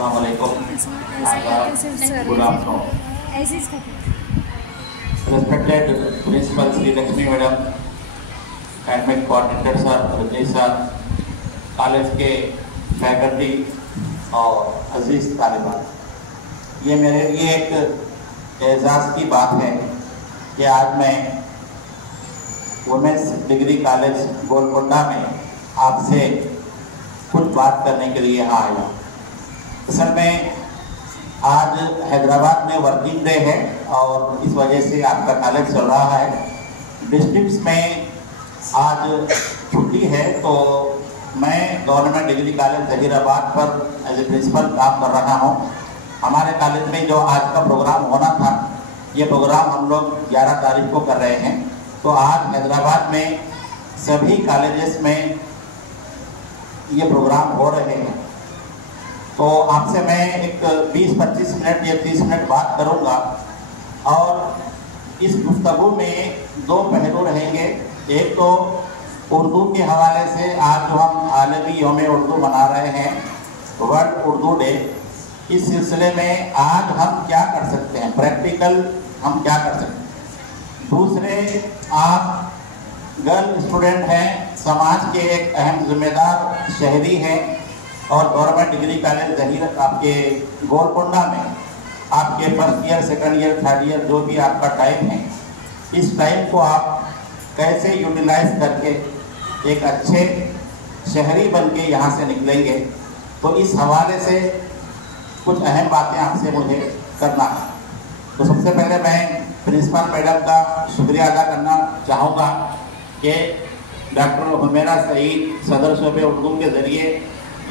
अस्सलाम वालेकुम, good afternoon. Respected Principal Sri Lakshmi Madam, Academic Coordinator Sir, Rajni sir, college के फैकल्टी और अजीज तालिबान, ये मेरे लिए एक एजाज़ की बात है कि आज मैं वुमेंस डिग्री कॉलेज गोलकोंडा में आपसे कुछ बात करने के लिए आया। असल में आज हैदराबाद में वर्किंग डे है और इस वजह से आपका कॉलेज चल रहा है। डिस्ट्रिक्ट्स में आज छुट्टी है, तो मैं गवर्नमेंट डिग्री कॉलेज जहीराबाद पर एज ए प्रिंसिपल काम कर रहा हूँ। हमारे कॉलेज में जो आज का प्रोग्राम होना था, ये प्रोग्राम हम लोग 11 तारीख को कर रहे हैं। तो आज हैदराबाद में सभी कॉलेजेस में ये प्रोग्राम हो रहे हैं। तो आपसे मैं एक 20-25 मिनट या 30 मिनट बात करूंगा और इस गुफ्तगू में दो पहलू रहेंगे। एक तो उर्दू के हवाले से आज जो हम आलमी यौम उर्दू मना रहे हैं, वर्ल्ड उर्दू डे, इस सिलसिले में आज हम क्या कर सकते हैं, प्रैक्टिकल हम क्या कर सकते हैं। दूसरे, आप गर्ल स्टूडेंट हैं, समाज के एक अहम जिम्मेदार शहरी हैं और गवर्नमेंट डिग्री कॉलेज जहीर आपके गोलकोंडा में आपके first year, second year, third year जो भी आपका टाइम है, इस टाइम को आप कैसे यूटिलाइज करके एक अच्छे शहरी बन के यहाँ से निकलेंगे, तो इस हवाले से कुछ अहम बातें आपसे मुझे करना है। तो सबसे पहले मैं प्रिंसिपल मैडम का शुक्रिया अदा करना चाहूँगा कि डॉक्टर हुमैरा सईद सदर शोबे उर्दू के ज़रिए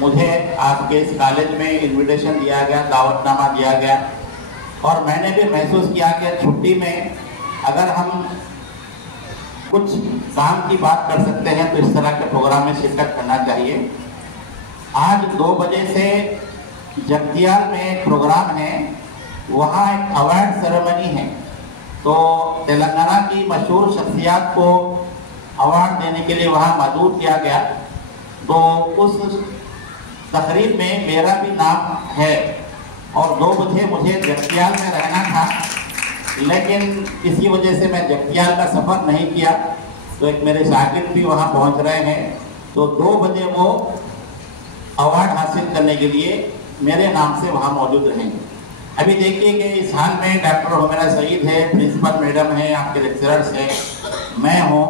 मुझे आपके इस कॉलेज में इनविटेशन दिया गया, दावतनामा दिया गया और मैंने भी महसूस किया कि छुट्टी में अगर हम कुछ काम की बात कर सकते हैं तो इस तरह के प्रोग्राम में शिरकत करना चाहिए। आज 2 बजे से जगतियाल में एक प्रोग्राम है, वहाँ एक अवार्ड सेरेमनी है। तो तेलंगाना की मशहूर शख्सियत को अवार्ड देने के लिए वहाँ मौजूद किया गया। तो उस तकरीब में मेरा भी नाम है और 2 बजे मुझे जगतियाल में रहना था, लेकिन इसी वजह से मैं जगतियाल का सफ़र नहीं किया। तो एक मेरे शागिर्द भी वहाँ पहुँच रहे हैं, तो 2 बजे वो अवार्ड हासिल करने के लिए मेरे नाम से वहाँ मौजूद रहेंगे। अभी देखिए कि इस हाल में डॉक्टर हुमैरा सईद है, प्रिंसिपल मैडम है, आपके लेक्चरर्स हैं, मैं हूँ।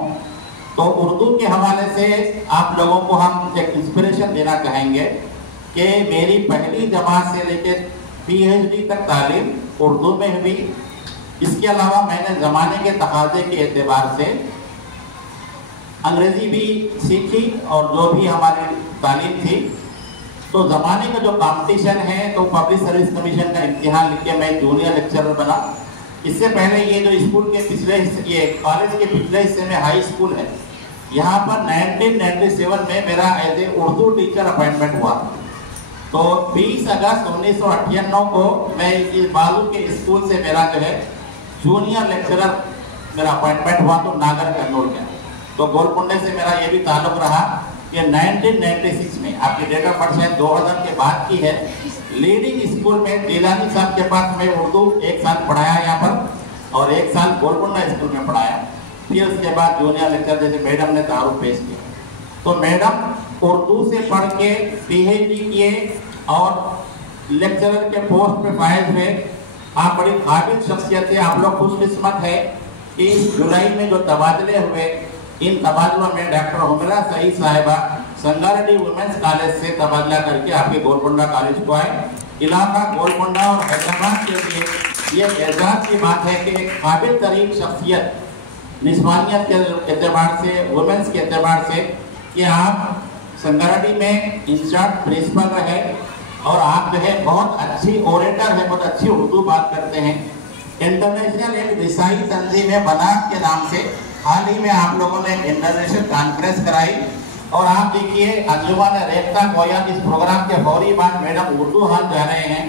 तो उर्दू के हवाले से आप लोगों को हम एक इंस्पिरेशन देना कहेंगे कि मेरी पहली जमात से लेकर PhD तक तालीम उर्दू में हुई। इसके अलावा मैंने ज़माने के तकाज़े के एतबार से अंग्रेज़ी भी सीखी और जो भी हमारी तालीम थी, तो ज़माने का जो कंपटीशन है, तो पब्लिक सर्विस कमीशन का इम्तिहान लिख के मैं जूनियर लेक्चरर बना। इससे पहले ये जो स्कूल के पिछले हिस्से, ये कॉलेज के पिछले हिस्से में हाई स्कूल है, यहाँ पर 1997 में मेरा as a Urdu teacher appointment हुआ। तो 20 अगस्त 1998 को मैं इस बालू के स्कूल से मेरा जो है जूनियर लेक्चरर मेरा अपॉइंटमेंट हुआ, तो नागर कन्नौर का। तो गोलकोंडे से मेरा ये भी ताल्लुक रहा कि 1996 में, आपकी डेट ऑफ बर्थ शायद 2000 के बाद की है, लीडिंग स्कूल में लीलानी साहब के पास मैं उर्दू 1 साल पढ़ाया यहाँ पर और 1 साल गोलकोंडा स्कूल में पढ़ाया। फिर उसके बाद जूनियर लेक्चर जैसे मैडम ने तारुफ पेश किया, तो मैडम उर्दू से पढ़ के PhD किए और लेक्चरर के पोस्ट पे फायज हुए। आप बड़ी काबिल शख्सियत है, आप लोग खुशकिस्मत है कि इस जुलाई में जो तबादले हुए, इन तबादलों में डॉक्टर हुमैरा सईद साहिबा संगारेड्डी वुमेंस कॉलेज से तबादला करके आपके गोलकोंडा कॉलेज को आए। इलाका गोलकोंडा और हैदराबाद के लिए ये एजाज़ की बात है कि एक काबिल तरीन शख्सियत निस्वानियत के एतबार से, वुमेंस के एतबार से, कि आप संगारेड्डी में इंचार्ज प्रिंसिपल रहे और आप जो है बहुत अच्छी ओरेटर है, बहुत अच्छी उर्दू बात करते हैं। इंटरनेशनल एक रिसाई तंजीम है बना के नाम से, हाल ही में आप लोगों ने इंटरनेशनल कॉन्फ्रेंस कराई और आप देखिए अंजुमन रेख्ता गोया इस प्रोग्राम के फौरी बाद मैडम उर्दू हाल जा रहे हैं,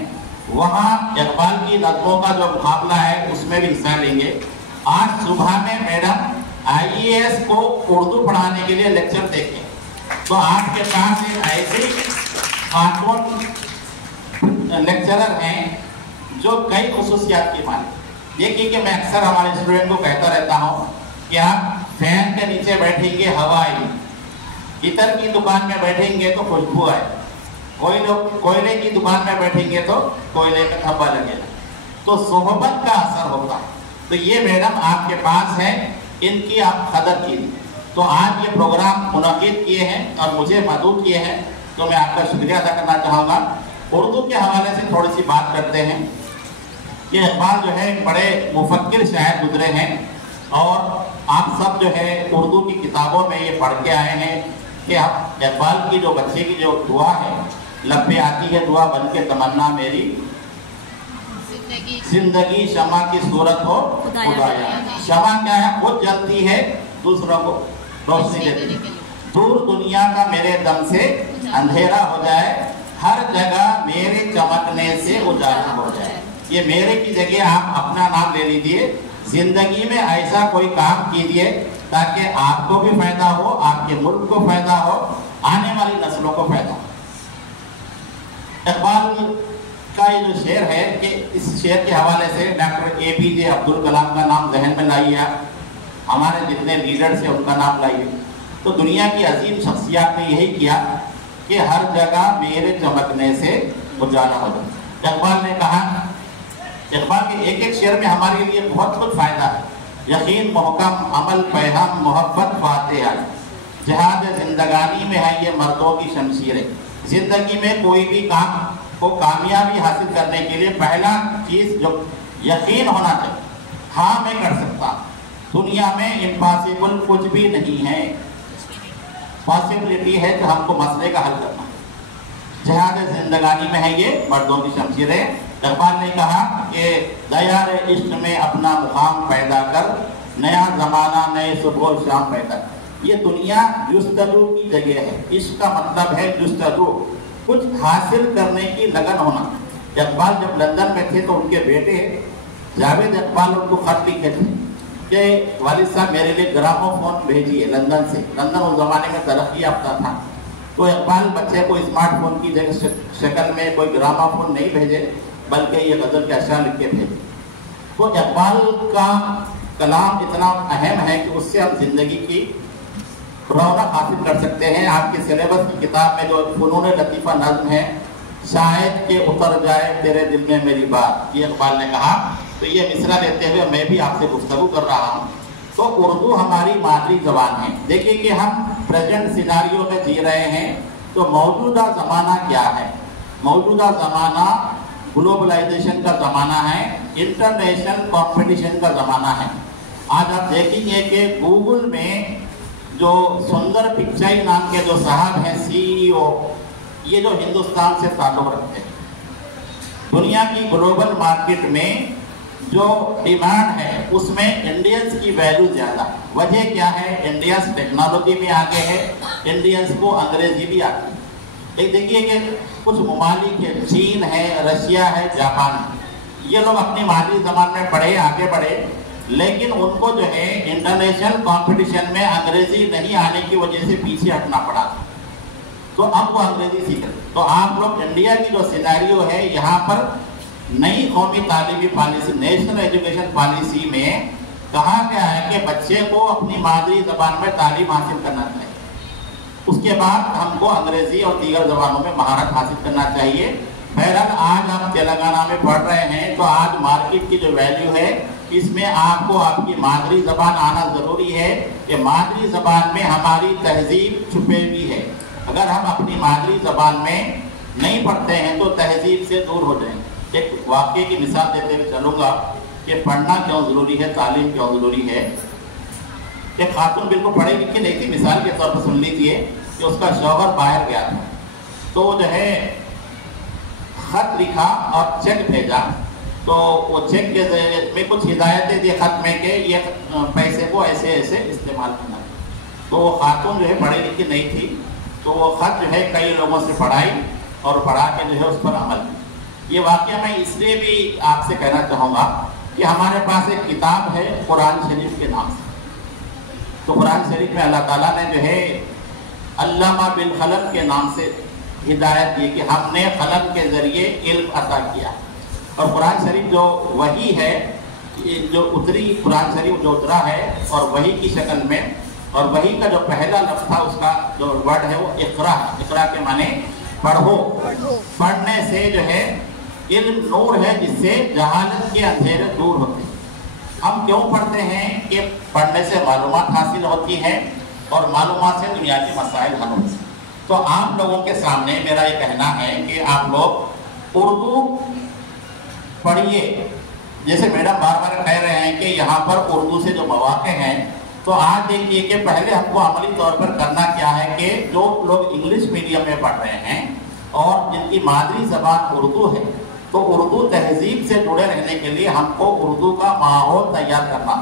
वहाँ इकबाल की नज़्मों का जो मुकाबला है उसमें भी हिस्सा लेंगे। आज सुबह में मैडम IAS को उर्दू पढ़ाने के लिए लेक्चर देंगे। तो आपके पास एक ऐसी खातून लेक्चरर हैं जो कई खसूसियात के मालिक। देखिए कि मैं अक्सर हमारे स्टूडेंट को कहता रहता हूँ कि आप फैन के नीचे बैठेंगे हवा आएगी, इतर की दुकान में बैठेंगे तो खुशबू आए, कोयले की दुकान में बैठेंगे तो कोयले का धब्बा लगेगा। तो सोहबत का असर होगा। तो ये मैडम आपके पास है, इनकी आप कदर कीजिए। तो आज ये प्रोग्राम मुनक़िद किए हैं और मुझे मदऊ किए हैं, तो मैं आपका शुक्रिया अदा करना चाहूँगा। उर्दू के हवाले से थोड़ी सी बात करते हैं। ये इकबाल जो है बड़े मुफक्किर शायर गुजरे हैं और आप सब जो है उर्दू की किताबों में ये पढ़ के आए हैं कि अब इकबाल की जो बच्चे की जो दुआ है, लब पे आती है दुआ बन के तमन्ना मेरी, जिंदगी शमा की सूरत हो खुदाया। शमा क्या है? खुद जलती है, दूसरों को रोशनी देती है। दूर दुनिया का मेरे दम से अंधेरा हो जाए, हर जगह मेरे चमकने से उजाला हो जाए। ये मेरे की जगह आप अपना नाम ले लीजिए। जिंदगी में ऐसा कोई काम कीजिए ताकि आपको भी फायदा हो, आपके मुल्क को फायदा हो, आने वाली नस्लों को फायदा हो। इकबाल का ये जो शेर है कि इस शेर के हवाले से डॉक्टर APJ अब्दुल कलाम का नाम जहन में लाइए, आप हमारे जितने लीडर्स हैं उनका नाम लाइए। तो दुनिया की अजीम शख्सियत ने यही किया कि हर जगह मेरे चमकने से उजाला हो जाए। इकबाल ने कहा, इकबाल के एक एक शेर में हमारे लिए बहुत कुछ फायदा है। यकीन मोहकम अमल पैहम मोहब्बत फातेहा, जहाद जिंदगानी में है ये मर्दों की शमशीरें। जिंदगी में कोई भी काम को कामयाबी हासिल करने के लिए पहला चीज जो यकीन होना चाहिए, हाँ मैं कर सकता। दुनिया में इम्पॉसिबल कुछ भी नहीं है, पॉसिबिलिटी है कि हमको मसले का हल करना। जहाद जिंदगानी में है ये मर्दों की शमशीरें। इकबाल ने कहा कि दयार इश्क में अपना मुकाम पैदा कर, नया जमाना नए सुबह शाम पैदा कर। ये दुनिया जुस्तजू की जगह है। इश्क का मतलब है जुस्तजू, कुछ हासिल करने की लगन होना। इकबाल जब लंदन में थे तो उनके बेटे जावेद इकबाल उनको खत लिखे थे कि वालिद साहब मेरे लिए ग्रामोफोन भेजिए लंदन से। लंदन उस जमाने में तरक्की याफ्ता था। तो इकबाल बच्चे को स्मार्टफोन की जगह शक्ल में कोई ग्रामोफोन नहीं भेजे, बल्कि ये गजल के अशआर लिख के भेजे। तो इकबाल का कलाम इतना अहम है कि उससे हम जिंदगी की रौनक हासिल कर सकते हैं। आपके सिलेबस की किताब में जो फनून लतीफ़ा नज़्म है, शायद के उतर जाए तेरे दिल में मेरी बात, ये इकबाल ने कहा। तो ये मिसरा लेते हुए मैं भी आपसे गुफ्तगू कर रहा हूँ। तो उर्दू हमारी मादरी ज़बान है। देखिए कि हम प्रेजेंट सिनारियो में जी रहे हैं, तो मौजूदा ज़माना क्या है? मौजूदा ज़माना ग्लोबलाइजेशन का ज़माना है, इंटरनेशनल कंपटीशन का ज़माना है। आज आप देखेंगे कि गूगल में जो सुंदर पिचाई नाम के जो साहब हैं CEO, ये जो हिंदुस्तान से ताल्लुक़ रखते हैं, दुनिया की ग्लोबल मार्केट में जो डिमांड है उसमें इंडियंस की वैल्यू ज़्यादा। वजह क्या है? इंडियंस टेक्नोलॉजी में आगे है, इंडियंस को अंग्रेजी भी आती है। एक देखिए कि कुछ ममालिक है, चीन है, रशिया है, जापान है, ये लोग अपनी मादरी ज़बान में पढ़े, आगे बढ़े, लेकिन उनको जो है इंटरनेशनल कंपटीशन में अंग्रेजी नहीं आने की वजह से पीछे हटना पड़ा। तो अब वो अंग्रेजी सीख रहे। तो आप लोग इंडिया की जो सिनेरियो है, यहाँ पर नई कौमी तालीमी पॉलिसी, नेशनल एजुकेशन पॉलिसी में कहा गया है कि बच्चे को अपनी मादरी ज़बान में तालीम हासिल करना चाहिए, उसके बाद हमको अंग्रेजी और दीगर ज़बानों में महारत हासिल करना चाहिए। बहरहाल आज आप तेलंगाना में पढ़ रहे हैं, तो आज मार्केट की जो वैल्यू है इसमें आपको आपकी मादरी ज़बान आना ज़रूरी है कि मादरी ज़बान में हमारी तहजीब छुपे हुई है। अगर हम अपनी मादरी ज़बान में नहीं पढ़ते हैं तो तहजीब से दूर हो जाएंगे। एक वाक़े की मिसाल देते हुए चलूँगा कि पढ़ना क्यों ज़रूरी है, तालीम क्यों ज़रूरी है। एक खातून बिल्कुल पढ़ी लिखी नहीं थी, मिसाल के तौर पर सुन लीजिए कि उसका शौहर बाहर गया था, तो जो है खत लिखा और चेक भेजा। तो वो चेक के में कुछ हिदायतें दी खत में कि ये पैसे को ऐसे ऐसे इस्तेमाल करना। तो वो खातून जो है पढ़ी लिखी नहीं थी, तो वो खत जो है कई लोगों से पढ़ाई और पढ़ा के जो है उस पर अमल किया। ये वाक़या मैं इसलिए भी आपसे कहना चाहूँगा कि हमारे पास एक किताब है कुरान शरीफ के नाम से। तो कुरान शरीफ में अल्लाह ताला ने जो है अल्लामा बिल खलम के नाम से ہدایت دی کہ ہم نے قلم کے ذریعے علم عطا کیا. اور قرآن شریف جو وحی ہے، جو اتری قرآن شریف جو اترا ہے اور وحی کی شکل میں، اور وحی کا جو پہلا لفظ تھا اس کا جو ورڈ ہے وہ اقرا. اقرا کے معنی پڑھو. پڑھنے سے جو ہے علم نور ہے جس سے جہالت کے اندھیرے دور ہوتے ہیں. ہم کیوں پڑھتے ہیں؟ کہ پڑھنے سے معلومات حاصل ہوتی ہے اور معلومات سے دنیا کے مسائل حل ہوتے ہیں. تو آپ لوگوں کے سامنے میرا یہ کہنا ہے کہ آپ لوگ اردو پڑھیے. جیسے میڈم بار بار کہہ رہے ہیں کہ یہاں پر اردو سے جو مواقع ہیں، تو آج دیکھیے کہ پہلے ہم کو عملی طور پر کرنا کیا ہے کہ جو لوگ انگلش میڈیم میں پڑھ رہے ہیں اور جن کی مادری زبان اردو ہے، تو اردو تہذیب سے جڑے رہنے کے لیے ہم کو اردو کا ماحول تیار کرنا.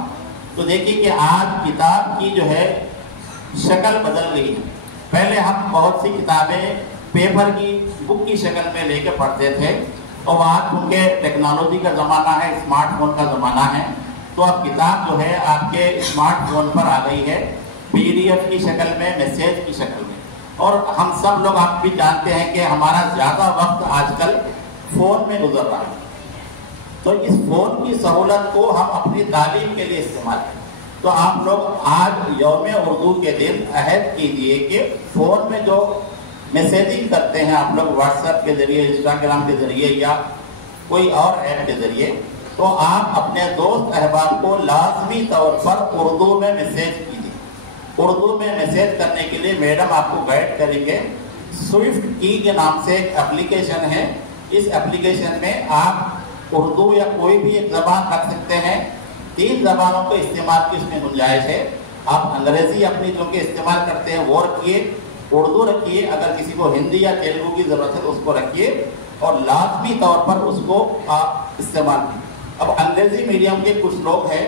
تو دیکھیے کہ آج کتاب کی جو ہے شکل بدل گئی ہے. پہلے ہم بہت سی کتابیں پیپر کی بک کی شکل میں لے کے پڑھتے تھے، اور آج کیونکہ ٹیکنالوجی کا زمانہ ہے، اسمارٹ فون کا زمانہ ہے، تو اب کتاب جو ہے آپ کے اسمارٹ فون پر آ گئی ہے، PDF کی شکل میں، میسیج کی شکل میں. اور ہم سب لوگ آپ بھی جانتے ہیں کہ ہمارا زیادہ وقت آج کل فون میں گزر رہا ہے. تو اس فون کی سہولت کو ہم اپنی تعلیم کے لیے استعمال کریں. تو آپ لوگ آج یوم اردو کے دن عہد کیجیے کہ فون میں جو میسیجنگ کرتے ہیں آپ لوگ واٹس ایپ کے ذریعے، انسٹاگرام کے ذریعے یا کوئی اور ایپ کے ذریعے، تو آپ اپنے دوست احباب کو لازمی طور پر اردو میں میسیج کیجیے. اردو میں میسیج کرنے کے لیے میڈم آپ کو گائیڈ کریں گے. سوئفٹ کی کے نام سے ایک اپلیکیشن ہے. اس اپلیکیشن میں آپ اردو یا کوئی بھی ایک زبان رکھ سکتے ہیں. 3 زبانوں کو استعمال کی اس میں گنجائش ہے. آپ انگریزی اپنی جو کہ استعمال کرتے ہیں وہ رکھیے، اردو رکھیے، اگر کسی کو ہندی یا تیلگو کی ضرورت ہے تو اس کو رکھیے، اور لازمی طور پر اس کو آپ استعمال کیجیے. اب انگریزی میڈیم کے کچھ لوگ ہیں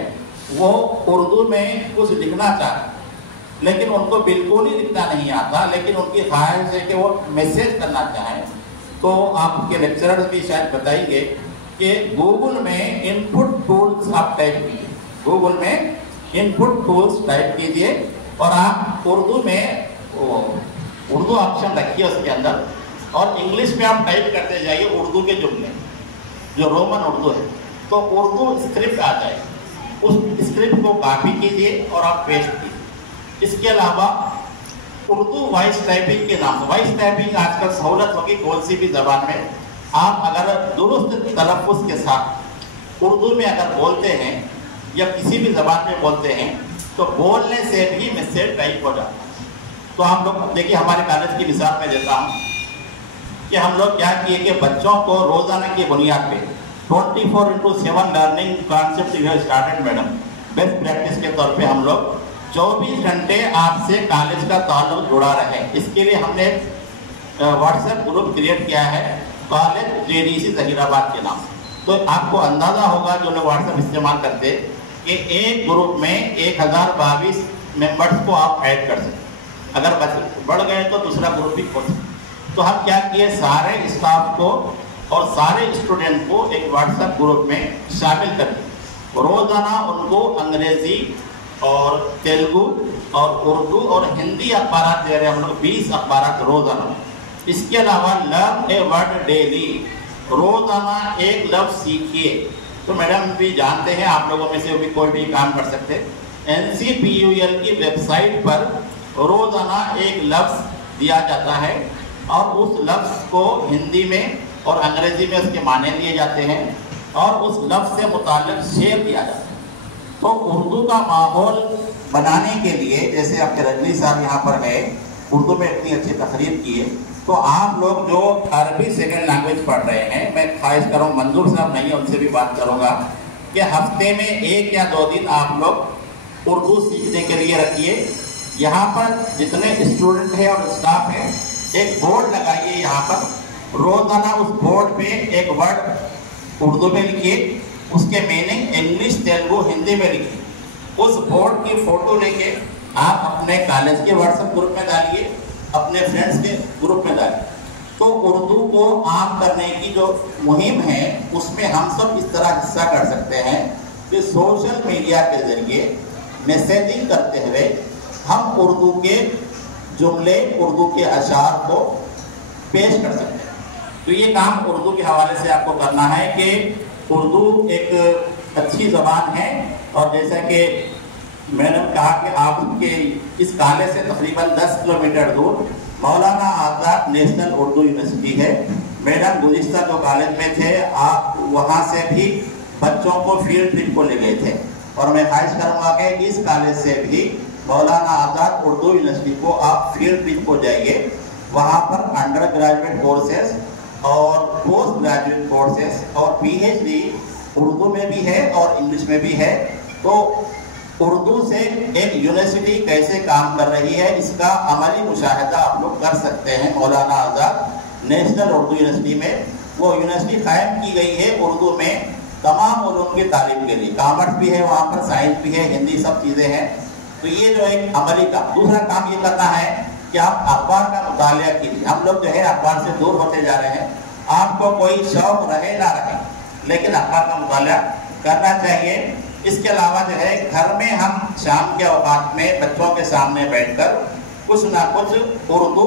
وہ اردو میں کچھ لکھنا چاہتے ہیں لیکن ان کو بالکل ہی لکھنا نہیں آتا، لیکن ان کی خواہش ہے کہ وہ میسیج کرنا چاہیں. تو آپ کے لیکچرر بھی شاید بتائیں گے کہ گوگل میں ان پٹ ٹولز آپ ٹائپ کیجیے. گوگل میں ان پٹ ٹولز ٹائپ کیجیے اور آپ اردو میں اردو آپشن رکھیے اس کے اندر، اور انگلش میں آپ ٹائپ کرتے جائیے اردو کے جملے جو رومن اردو ہے، تو اردو اسکرپٹ آ جائے. اس اسکرپٹ کو کاپی کیجیے اور آپ پیسٹ کیجیے. اس کے علاوہ اردو وائس ٹائپنگ کے نام سے، وائس ٹائپنگ آج کل سہولت ہوگی کون سی بھی زبان میں. آپ اگر درست تلفظ کے ساتھ اردو میں اگر بولتے ہیں یا کسی بھی زبان میں بولتے ہیں تو بولنے سے بھی میسیج ٹائپ ہو جاتا ہے. تو ہم لوگ دیکھیے ہمارے کالج کی مثال میں دیتا ہوں کہ ہم لوگ کیا کیے کہ بچوں کو روزانہ کی بنیاد پہ 24/7 learning concept you have started madam. Best practice کے طور پہ ہم لوگ 24 گھنٹے آپ سے کالج کا تعلق جڑا رہے. اس کے لیے ہم نے واٹس ایپ گروپ کریٹ کیا ہے کالج JDC ظہیر آباد کے نام سے. تو آپ کو اندازہ ہوگا جو لوگ واٹس ایپ استعمال کرتے کہ ایک گروپ میں 1022 ممبرس کو آپ ایڈ کر سکتے. اگر بڑھ گئے تو دوسرا گروپ بھی کھول سکتے. تو ہم کیا کیے، سارے اسٹاف کو اور سارے اسٹوڈنٹ کو ایک واٹس ایپ گروپ میں شامل کر دیا. روزانہ ان کو انگریزی اور تیلگو اور اردو اور ہندی اخبارات دے رہے ہیں ہم لوگ 20 اخبارات روزانہ. اس کے علاوہ لرن اے ورڈ ڈیلی، روزانہ ایک لفظ سیکھیے. تو میڈم بھی جانتے ہیں آپ لوگوں میں سے بھی کوئی بھی کام کر سکتے. NCPUL کی ویب سائٹ پر روزانہ ایک لفظ دیا جاتا ہے اور اس لفظ کو ہندی میں اور انگریزی میں اس کے معنی لیے جاتے ہیں اور اس لفظ سے متعلق شعر دیا جاتا ہے. تو اردو کا ماحول بنانے کے لیے جیسے آپ کے رجنی صاحب یہاں پر گئے اردو میں اتنی اچھی تقریر کیے، تو آپ لوگ جو عربی سیکنڈ لینگویج پڑھ رہے ہیں، میں خواہش کروں منظور صاحب نہیں ان سے بھی بات کروں گا کہ ہفتے میں 1 یا 2 دن آپ لوگ اردو سیکھنے کے لیے رکھیے. یہاں پر جتنے اسٹوڈنٹ ہیں اور اسٹاف ہیں ایک بورڈ لگائیے یہاں پر. روزانہ اس بورڈ پہ ایک ورڈ اردو میں لکھیے، اس کے میننگ انگلش تیلگو ہندی میں لکھیے. اس بورڈ کی فوٹو لے کے آپ اپنے کالج کے واٹس ایپ گروپ میں ڈالیے، اپنے فرینڈس کے گروپ میں ڈالیے. تو اردو کو عام کرنے کی جو مہم ہے اس میں ہم سب اس طرح حصہ کر سکتے ہیں کہ سوشل میڈیا کے ذریعے میسیجنگ کرتے ہوئے ہم اردو کے جملے، اردو کے اشعار کو پیش کر سکتے ہیں. تو یہ کام اردو کے حوالے سے آپ کو کرنا ہے کہ اردو ایک اچھی زبان ہے. اور جیسا کہ میں نے کہا کہ آپ کے اس کالج سے تقریباً 10 کلومیٹر دور مولانا آزاد نیشنل اردو یونیورسٹی ہے. میڈم گزشتہ جو کالج میں تھے آپ وہاں سے بھی بچوں کو فیلڈ ٹرپ کو لے گئے تھے, اور میں خواہش کروں گا کہ اس کالج سے بھی مولانا آزاد اردو یونیورسٹی کو آپ فیلڈ ٹرپ کو جائیے. وہاں پر انڈر گریجویٹ کورسز اور پوسٹ گریجویٹ کورسز اور PhD اردو میں بھی ہے اور انگلش میں بھی ہے. تو اردو سے ایک یونیورسٹی کیسے کام کر رہی ہے اس کا عملی مشاہدہ آپ لوگ کر سکتے ہیں. مولانا آزاد نیشنل اردو یونیورسٹی میں وہ یونیورسٹی قائم کی گئی ہے اردو میں تمام علوم کی تعلیم کے لیے. کامرس بھی ہے وہاں پر, سائنس بھی ہے, ہندی, سب چیزیں ہیں. تو یہ جو ایک عملی کا دوسرا کام یہ کرنا ہے کہ آپ اخبار کا مطالعہ کیجیے. ہم لوگ جو ہے اخبار سے دور ہوتے جا رہے ہیں. آپ کو کوئی شوق رہے نہ رہے لیکن اخبار کا مطالعہ کرنا چاہیے. اس کے علاوہ جو ہے گھر میں ہم شام کے اوقات میں بچوں کے سامنے بیٹھ کر کچھ نہ کچھ اردو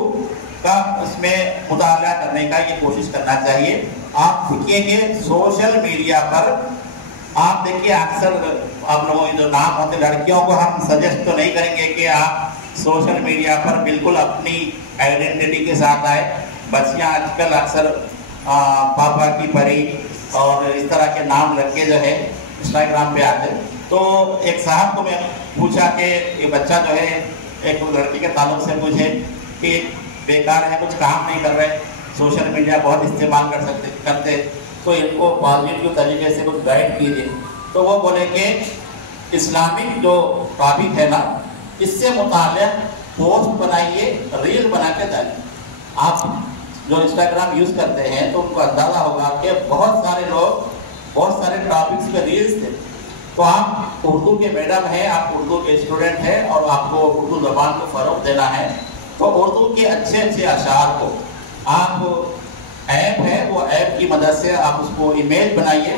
کا اس میں مطالعہ کرنے کا یہ کوشش کرنا چاہیے. آپ دیکھیے کہ سوشل میڈیا پر آپ دیکھیے اکثر آپ لوگوں کے جو نام ہوتے لڑکیوں کو ہم سجیسٹ تو نہیں کریں گے کہ آپ سوشل میڈیا پر بالکل اپنی آئیڈینٹی کے ساتھ آئے. بچیاں آج کل اکثر پاپا کی پری اور اس طرح کے نام رکھ کے جو ہے انسٹاگرام پہ آتے. تو ایک صاحب کو میں پوچھا کہ یہ بچہ جو ہے ایک لڑکی کے تعلق سے پوچھے کہ بیکار ہے, کچھ کام نہیں کر رہے, سوشل میڈیا بہت استعمال کرتے تو ان کو پازیٹیو طریقے سے کچھ گائیڈ کیجیے. تو وہ بولے کہ اسلامک جو ٹاپک ہے نا اس سے متعلق پوسٹ بنائیے, ریل بنا کے ڈالیے. آپ جو انسٹاگرام یوز کرتے ہیں تو ان کو اندازہ ہوگا کہ بہت سارے لوگ بہت سارے ٹاپکس پہ ریلز تھے. تو آپ اردو کے میڈم ہیں, آپ اردو کے اسٹوڈنٹ ہیں اور آپ کو اردو زبان کو فروغ دینا ہے. تو اردو کے اچھے اچھے اشعار کو آپ ایپ ہے وہ ایپ کی مدد سے آپ اس کو امیج بنائیے,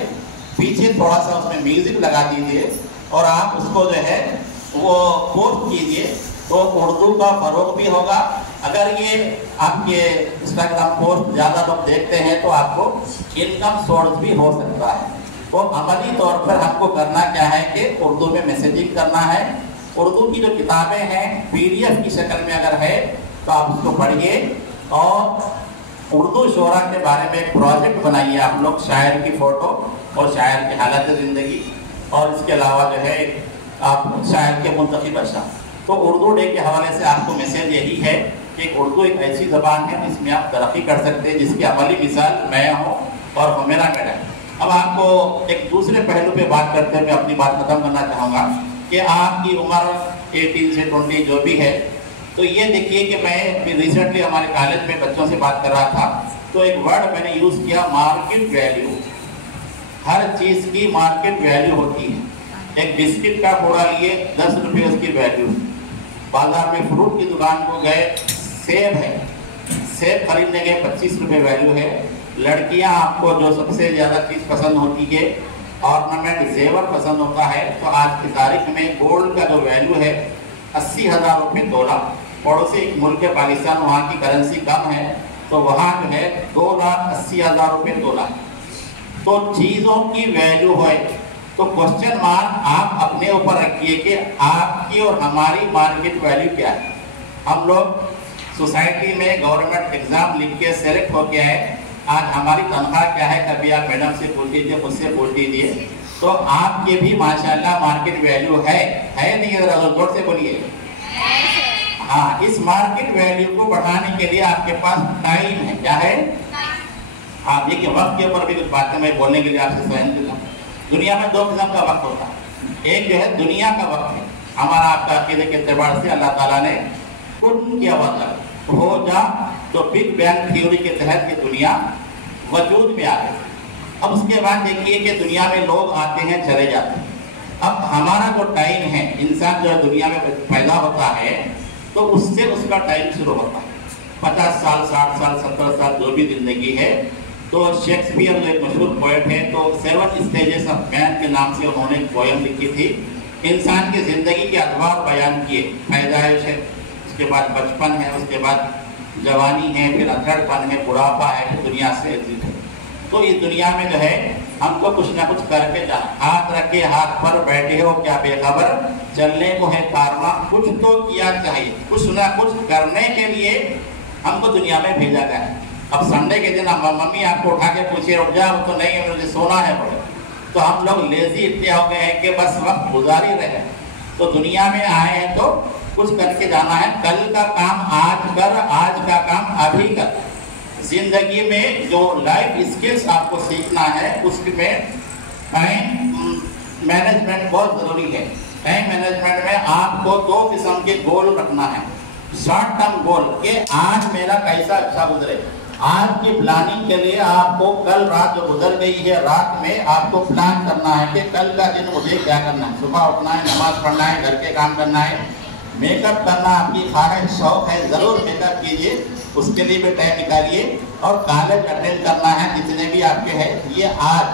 پیچھے تھوڑا سا اس میں میوزک لگا دیجیے اور آپ اس کو جو ہے وہ پوسٹ کیجیے. تو اردو کا فروغ بھی ہوگا. اگر یہ آپ کے انسٹاگرام پوسٹ زیادہ لوگ دیکھتے ہیں تو آپ کو انکم سورس بھی ہو سکتا ہے. تو عملی طور پر ہم کو کرنا کیا ہے کہ اردو میں میسیجنگ کرنا ہے. اردو کی جو کتابیں ہیں PDF کی شکل میں اگر ہے تو آپ اس کو پڑھیے اور اردو شعرا کے بارے میں ایک پروجیکٹ بنائیے. آپ لوگ شاعر کی فوٹو اور شاعر کی حالت زندگی اور اس کے علاوہ جو ہے آپ شاعر کے منتخب اشعار. تو اردو ڈے کے حوالے سے آپ کو میسیج یہی ہے کہ اردو ایک ایسی زبان ہے جس میں آپ ترقی کر سکتے ہیں, جس کی عملی مثال میں ہوں اور ہمیرا میڈم. اب آپ کو ایک دوسرے پہلو پہ بات کرتے ہوئے اپنی بات ختم کرنا چاہوں گا کہ آپ کی عمر 18 سے 20 جو بھی ہے. تو یہ دیکھیے کہ میں ریسنٹلی ہمارے کالج میں بچوں سے بات کر رہا تھا تو ایک ورڈ میں نے یوز کیا, مارکیٹ ویلیو. ہر چیز کی مارکیٹ ویلیو ہوتی ہے. ایک بسکٹ کا پوڑا لیے 10 روپے اس کی ویلیو. بازار میں فروٹ کی دکان کو گئے, سیب ہے, سیب خریدنے گئے 25 روپے ویلیو ہے. لڑکیاں آپ کو جو سب سے زیادہ چیز پسند ہوتی ہے آرنامنٹ زیور پسند ہوتا ہے تو آج کی تاریخ میں گولڈ کا جو ویلیو ہے 80,000 روپے تولہ. پڑوسی ایک ملک ہے پاکستان, وہاں کی کرنسی کم ہے تو وہاں جو ہے 2,80,000 روپے تولہ. تو چیزوں کی ویلیو ہے تو کوشچن مارک آپ اپنے اوپر رکھیے کہ آپ کی اور ہماری مارکیٹ ویلیو کیا ہے. ہم لوگ سوسائٹی میں گورنمنٹ ایگزام لکھ کے سلیکٹ ہو کے آئے, آج ہماری تنخواہ کیا ہے کبھی آپ میڈم سے پوچھ لیجیے, خود سے پوچھ لیجیے. تو آپ کی بھی ماشاءاللہ مارکیٹ ویلیو ہے نہیں؟ ذرا زور سے بولیے. ہاں, اس مارکیٹ ویلیو کو بڑھانے کے لیے آپ کے پاس ٹائم ہے. کیا ہے؟ ہاں دیکھیے وقت کے اوپر بھی کچھ باتیں میں بولنے کے لیے آپ سے سہن کرتا ہوں. دنیا میں 2 قسم کا وقت ہوتا ہے. ایک جو ہے دنیا کا وقت ہے, ہمارا آپ کا عقیدے کے اعتبار سے اللہ تعالیٰ نے کن کیا وقت ہو جا تو بگ بینگ تھیوری کے تحت یہ دنیا وجود میں آ گئی. اب اس کے بعد دیکھیے کہ دنیا میں لوگ آتے ہیں چلے جاتے ہیں. اب ہمارا جو ٹائم ہے, انسان جو دنیا میں پیدا ہوتا ہے تو اس سے اس کا ٹائم شروع ہوتا ہے. 50 سال 60 سال 70 سال جو بھی زندگی ہے. تو شیکسپیئر جو ایک مشہور پوئٹ ہے تو 7 اسٹیجز آف مین کے نام سے انہوں نے ایک پوئم لکھی تھی. انسان کی زندگی کے ادوار بیان کیے. پیدائش ہے, اس کے بعد بچپن ہے, اس کے بعد जवानी है, फिर अधड़पन है, बुढ़ापा है, फिर दुनिया से एग्जिट है। तो इस दुनिया में जो है हमको कुछ ना कुछ करके जाना। हाथ रखे हाथ पर बैठे हो क्या बेखबर, चलने को है कारवां, कुछ तो किया चाहिए। कुछ ना कुछ करने के लिए हमको दुनिया में भेजा गया है। अब संडे के दिन मम्मी आपको उठा के पूछे उठ जाओ, तो नहीं मुझे सोना है बोले, तो हम लोग लेजी इतने हो गए हैं कि बस वक्त गुजार ही रहे। तो दुनिया में आए हैं तो कुछ करके जाना है। कल का काम आज कर, आज का काम अभी कर। जिंदगी में जो लाइफ स्किल्स आपको सीखना है उसमें टाइम मैनेजमेंट बहुत जरूरी है। टाइम मैनेजमेंट में आपको 2 किस्म के गोल रखना है। शॉर्ट टर्म गोल कि आज मेरा कैसा अच्छा गुजरे। आज की प्लानिंग के लिए आपको कल रात जो गुजर गई है, रात में आपको प्लान करना है कि कल का दिन मुझे क्या करना है। सुबह उठना है, नमाज पढ़ना है, घर के काम करना है, मेकअप करना आपकी ख्वाहिश शौक है, जरूर मेकअप कीजिए, उसके लिए भी टाइम निकालिए। और कॉलेज अटेंड करना है जितने भी आपके हैं, ये आज।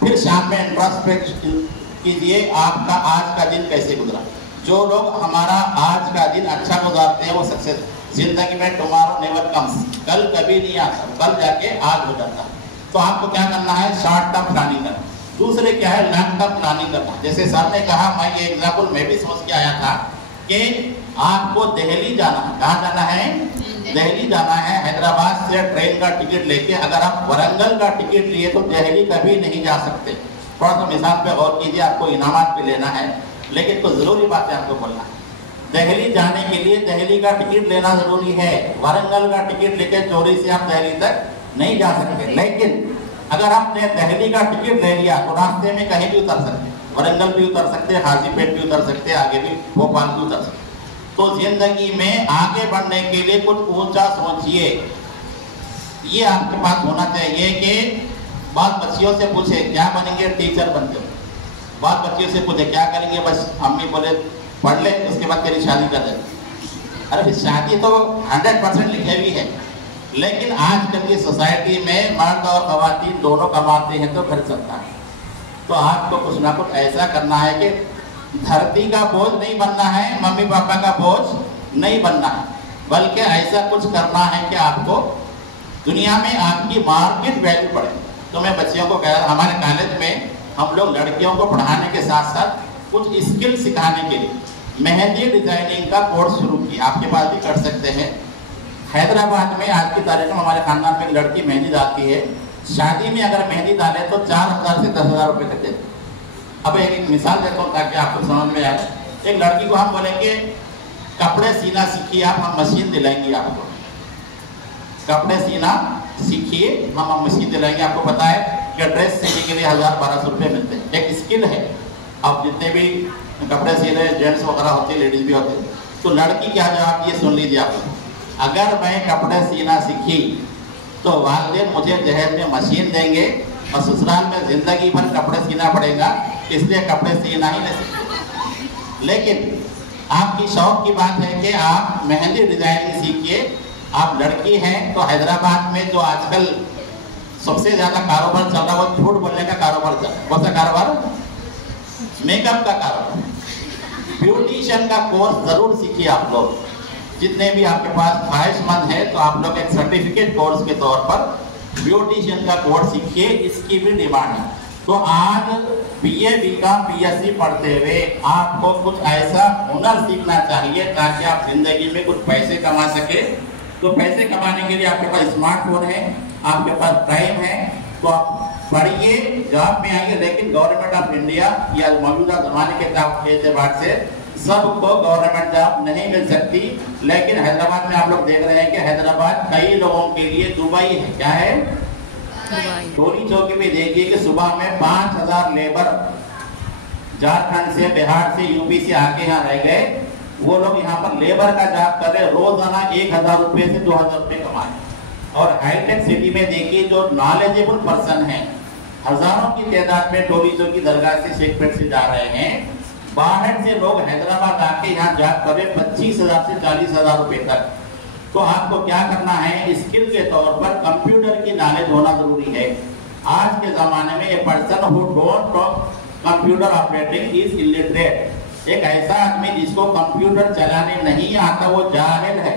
फिर शाम में इंट्रोस्पेक्शन कीजिए, आपका आज का दिन कैसे गुजरा। जो लोग हमारा आज का दिन अच्छा गुजारते हैं वो सक्सेस। जिंदगी में टुमारो नेवर कम्स, कल कभी नहीं आता, कल जाके आज हो जाता। तो आपको क्या करना है, शॉर्ट टर्म प्लानिंग करना। दूसरे क्या है, लॉन्ग टर्म प्लानिंग करना। जैसे सर ने कहा, मैं ये एग्जाम्पल मैं भी समझ के आया था कि आपको दिल्ली जाना है। कहाँ जाना है, दिल्ली जाना है। हैदराबाद से ट्रेन का टिकट लेके अगर आप वरंगल का टिकट लिए तो दिल्ली कभी नहीं जा सकते। थोड़ा सा मिसाल पे गौर कीजिए, आपको इनामात भी लेना है, लेकिन तो जरूरी बात है आपको बोलना है। दिल्ली जाने के लिए दिल्ली का टिकट लेना जरूरी है। वरंगल का टिकट लेके चोरी से आप दिल्ली तक नहीं जा सकते। लेकिन अगर आपने दिल्ली का टिकट ले लिया तो रास्ते में कहीं भी उतर सकते, वरंगल भी उतर सकते, हाजीपेट भी उतर सकते, आगे भी भोपाल भी उतर सकते। तो जिंदगी में आगे बढ़ने के लिए कुछ ऊंचा सोचिए। ये आपके पास होना चाहिए कि बात बच्चियों से पूछे क्या बनेंगे, टीचर बनते हो। बात बच्चियों से पूछे क्या करेंगे, बस अम्मी बोले पढ़ ले उसके बाद तेरी शादी कर दे। अरे शादी तो 100% लिखे हुई है, लेकिन आजकल की सोसाइटी में मर्द और खवातीन दोनों कमाते हैं तो घर चलता है। तो आपको कुछ ना कुछ ऐसा करना है कि धरती का बोझ नहीं बनना है, मम्मी पापा का बोझ नहीं बनना है, बल्कि ऐसा कुछ करना है कि आपको दुनिया में आपकी मार्केट वैल्यू बढ़े। तो मैं बच्चियों को कह रहा, हमारे कॉलेज में हम लोग लड़कियों को पढ़ाने के साथ साथ कुछ स्किल सिखाने के लिए मेहंदी डिजाइनिंग का कोर्स शुरू किया। आपके पास भी कर सकते हैं। हैदराबाद में आज की तारीख में हमारे खानदान में एक लड़की मेहंदी डालती है। शादी में अगर मेहंदी डाले तो 4,000 से 10,000 रुपये देते हैं। अब एक मिसाल देता हूँ ताकि आपको समझ में आए। एक लड़की को हम बोलेंगे कपड़े सीना सीखिए आप, हम मशीन दिलाएंगे आपको। कपड़े सीना सीखिए, हम मशीन दिलाएंगे। आपको पता है कि ड्रेस सीने के लिए 1,000-1,200 रुपये मिलते हैं। एक स्किल है। अब जितने भी कपड़े सी रहे जेंट्स वगैरह होते हैं, लेडीज भी होते हैं, तो लड़की क्या जवाब, ये सुन लीजिए आप। अगर मैं कपड़े सीना सीखी तो वालिदैन मुझे दहेज में मशीन देंगे और ससुराल में जिंदगी भर कपड़े सीना पड़ेगा, इसलिए कपड़े सीना ही नहीं सीखते। लेकिन आपकी शौक की बात है कि आप मेहंदी डिजाइनिंग सीखिए। आप लड़की हैं तो हैदराबाद में जो आजकल सबसे ज्यादा कारोबार चल रहा है वो झूठ बोलने का कारोबार चल रहा है। कौन सा कारोबार? मेकअप का कारोबार। ब्यूटिशियन का कोर्स जरूर सीखिए आप लोग। जितने भी आपके पास ख्वाहिशमंद है तो आप लोग एक सर्टिफिकेट कोर्स के तौर पर ब्यूटिशियन का कोर्स सीखिए, इसकी भी डिमांड है। तो आज BA BCom BSc पढ़ते हुए आपको कुछ ऐसा हुनर सीखना चाहिए ताकि आप जिंदगी में कुछ पैसे कमा सके। तो पैसे कमाने के लिए आपके पास स्मार्टफोन है, आपके पास टाइम है, तो आप पढ़िए, जॉब में आइए। लेकिन गवर्नमेंट ऑफ इंडिया या मौजूदा जमाने के एतबार से सबको गवर्नमेंट जॉब नहीं मिल सकती। लेकिन हैदराबाद में आप लोग देख रहे हैं कि हैदराबाद कई लोगों के लिए दुबई है। क्या है? चोरी चौकी में देखिए कि सुबह में 5,000 लेबर झारखंड से, बिहार से, यूपी से आके यहाँ रह गए। वो लोग यहाँ पर लेबर का जॉब कर रहे, रोजाना 1,000 रुपए से 2,000 रुपए कमाए। और हाईटेक सिटी में देखिए जो नॉलेजेबल पर्सन है, हजारों की तादाद में टोली चौकी दरगाह से, शेखपेट से जा रहे हैं। बाहर से लोग हैदराबाद आके यहाँ जॉब कर रहे 25,000 से 40,000 रुपए तक। तो आपको क्या करना है, स्किल के तौर पर कंप्यूटर की नॉलेज होना जरूरी है। आज के जमाने में a person who don't know computer operating is illiterate. एक ऐसा आदमी जिसको कंप्यूटर चलाने नहीं आता वो जाहिल है।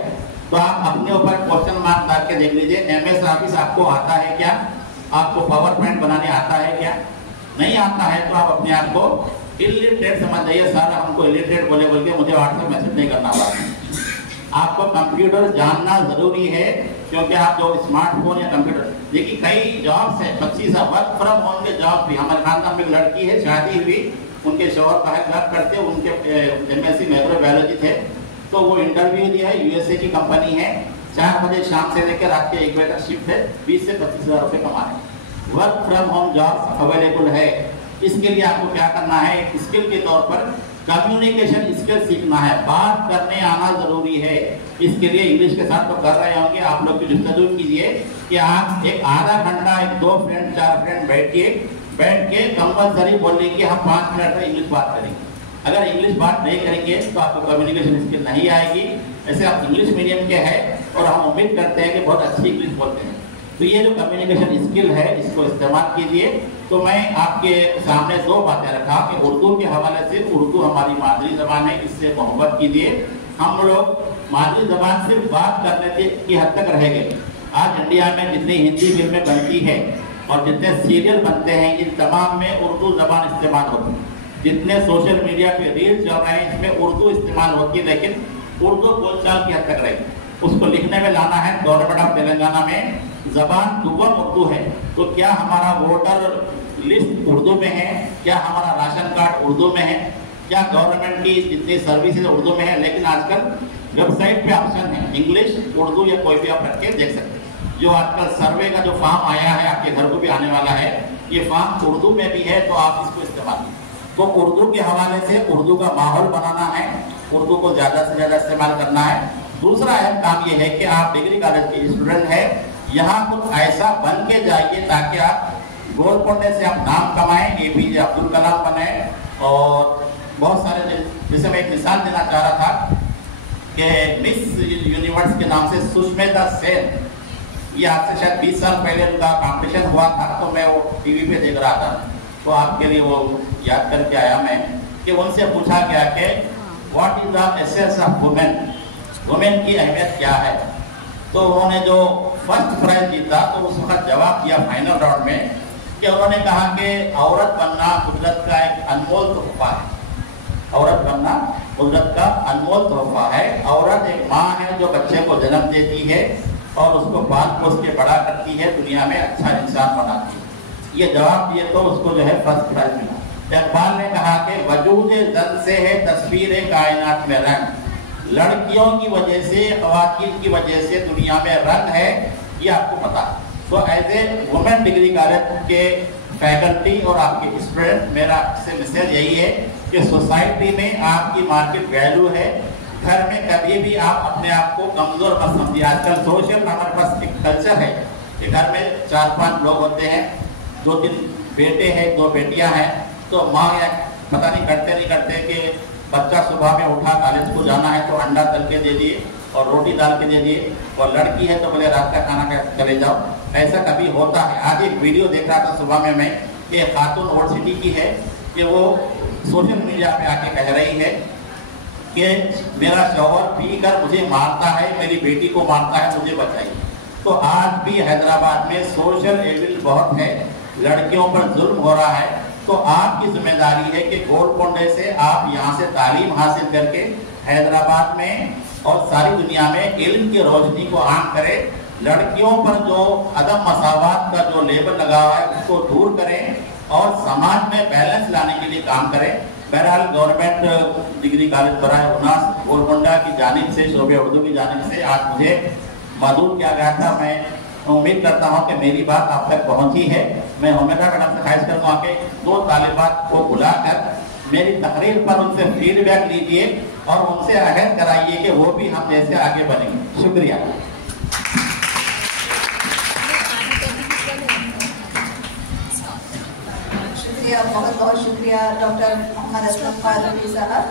तो आप अपने ऊपर क्वेश्चन मार्क डाल के देख लीजिए, MS ऑफिस आपको आता है क्या, आपको पावर पॉइंट बनाने आता है क्या? नहीं आता है तो आप अपने आप को इलिटरेट समझ जाइए। सारा हमको इलिटरेट बोले बोल के मुझे व्हाट्सएप मैसेज नहीं करना पड़ता। आपको कंप्यूटर जानना जरूरी है, क्योंकि आप जो स्मार्टफोन या कंप्यूटर, देखिए कई जॉब्स है 25 वर्क फ्रॉम होम के जॉब भी। हमारे खानदान में एक लड़की है, शादी हुई, उनके शौहर बाहर वर्क करते, उनके MSc माइक्रोबायोलॉजी थे, तो वो इंटरव्यू दिया है, USA की कंपनी है, 4 बजे शाम से लेकर रात के 1 बजे तक शिफ्ट है, 20 से 25 हज़ार रुपये कमा रहे हैं। Work from home job available है। इसके लिए आपको क्या करना है, एक स्किल के तौर पर कम्युनिकेशन स्किल सीखना है, बात करने आना जरूरी है। इसके लिए इंग्लिश के साथ तो कर रहे होंगे आप लोग, भी जरूर कीजिए कि आप एक आधा घंटा, 2 फ्रेंड 4 फ्रेंड बैठ के कंपलसरी बोलने की हम 5 मिनट में इंग्लिश बात करेंगे। अगर इंग्लिश बात नहीं करेंगे तो आपको कम्युनिकेशन स्किल नहीं आएगी। ऐसे आप इंग्लिश मीडियम के हैं और हम उम्मीद करते हैं कि बहुत अच्छी इंग्लिश बोलते हैं, तो ये जो कम्युनिकेशन स्किल है इसको इस्तेमाल कीजिए। तो मैं आपके सामने 2 बातें रखा कि उर्दू के हवाले से, उर्दू हमारी मादरी जबान है, इससे मोहब्बत कीजिए। हम लोग मादरी जबान सिर्फ बात करने की हद तक रह गए। आज इंडिया में जितनी हिंदी फिल्में बनती है और जितने सीरियल बनते हैं, इन तमाम में उर्दू जबान इस्तेमाल होती है। जितने सोशल मीडिया पे रील चल रहे हैं इसमें उर्दू इस्तेमाल होती है, लेकिन उर्दू बोलचाल की हद तक रहेगी। उसको लिखने में लाना है। गवर्नमेंट ऑफ तेलंगाना में जबान दुगुन उर्दू है, तो क्या हमारा वोटर लिस्ट उर्दू में है, क्या हमारा राशन कार्ड उर्दू में है, क्या गवर्नमेंट की जितनी सर्विसेज उर्दू में है? लेकिन आजकल वेबसाइट पे ऑप्शन है इंग्लिश, उर्दू या कोई भी आप रख के देख सकते हैं। जो आजकल सर्वे का जो फॉर्म आया है, आपके घर को भी आने वाला है, ये फॉर्म उर्दू में भी है, तो आप इसको इस्तेमाल कीजिए। तो उर्दू के हवाले से उर्दू का माहौल बनाना है, उर्दू को ज़्यादा से ज़्यादा इस्तेमाल करना है। दूसरा अहम काम ये है कि आप डिग्री कॉलेज के स्टूडेंट हैं, यहाँ कुछ ऐसा बन के जाइए ताकि आप गोलकोंडे से आप नाम कमाएं, APJ अब्दुल कलाम बने। और बहुत सारे, जैसे मैं एक मिसाल देना चाह रहा था कि मिस यूनिवर्स के नाम से सुष्मिता सेन, ये आज से शायद 20 साल पहले उनका कॉम्पिटिशन हुआ था, तो मैं वो TV पे देख रहा था, तो आपके लिए वो याद करके आया मैं कि उनसे पूछा गया कि what is the essence of women, women की अहमियत क्या है? तो उन्होंने जो फर्स्ट प्राइज जीता, तो उस वक्त जवाब दिया फाइनल राउंड में कि उन्होंने कहा कि औरत बनना कुदरत का एक अनमोल तोहफा है। औरत बनना कुदरत का अनमोल तोहफा है। औरत एक माँ है जो बच्चे को जन्म देती है और उसको पाल पोस के बड़ा करती है, दुनिया में अच्छा इंसान बनाती है। ये जवाब दिए तो उसको जो है फर्स्ट प्राइज मिला। इकबाल ने कहा कि वजूद जन से है तस्वीर कायनात में रंग, लड़कियों की वजह से, ख़वातीन की वजह से दुनिया में रंग है, ये आपको पता। तो as a women degree college के फैकल्टी और आपके स्टूडेंट, मेरा से मैसेज यही है कि सोसाइटी में आपकी मार्केट वैल्यू है। घर में कभी भी आप अपने आप को कमजोर मत समझिए। आजकल सोशल हमारे पास एक कल्चर है कि घर में 4-5 लोग होते हैं, 2-3 बेटे हैं, 2 बेटियां हैं, तो माँ या पता नहीं करते कि बच्चा सुबह में उठा कॉलेज को जाना है तो अंडा तल के दे दिए और रोटी डाल के दे दिए, और लड़की है तो बोले रात का खाना खा चले जाओ। ऐसा कभी होता है। आज एक वीडियो देख रहा था सुबह में मैं कि खातून ओल्ड सिटी की है कि वो सोशल मीडिया पे आके कह रही है कि मेरा शौहर पी कर मुझे मारता है, मेरी बेटी को मारता है, मुझे बचाइए। तो आज भी हैदराबाद में सोशल एविल बहुत है, लड़कियों पर जुल्म हो रहा है। तो आपकी जिम्मेदारी है कि गोलकोंडे से आप यहाँ से तालीम हासिल करके हैदराबाद में और सारी दुनिया में इल्म की रोशनी को आम करें। लड़कियों पर जो अदम मसावात का जो लेबल लगा हुआ है उसको दूर करें और समाज में बैलेंस लाने के लिए काम करें। बहरहाल गवर्नमेंट डिग्री कॉलेज बराए उनास गोलकोंडा की जानिब से, शोबे उर्दू की जानिब से आज मुझे मदद किया गया था। मैं उम्मीद करता हूं कि मेरी बात आप तक पहुंची है। मैं हमेशा मैडम से ख्वाहिश करूंगा कि 2 तालिबात को बुलाकर मेरी तकरीर पर उनसे फीडबैक लीजिए और उनसे अहद कराइए कि वो भी हम जैसे आगे बढ़ेंगे। शुक्रिया। बहुत बहुत शुक्रिया डॉक्टर मोहम्मद असलम फारूकी साहब।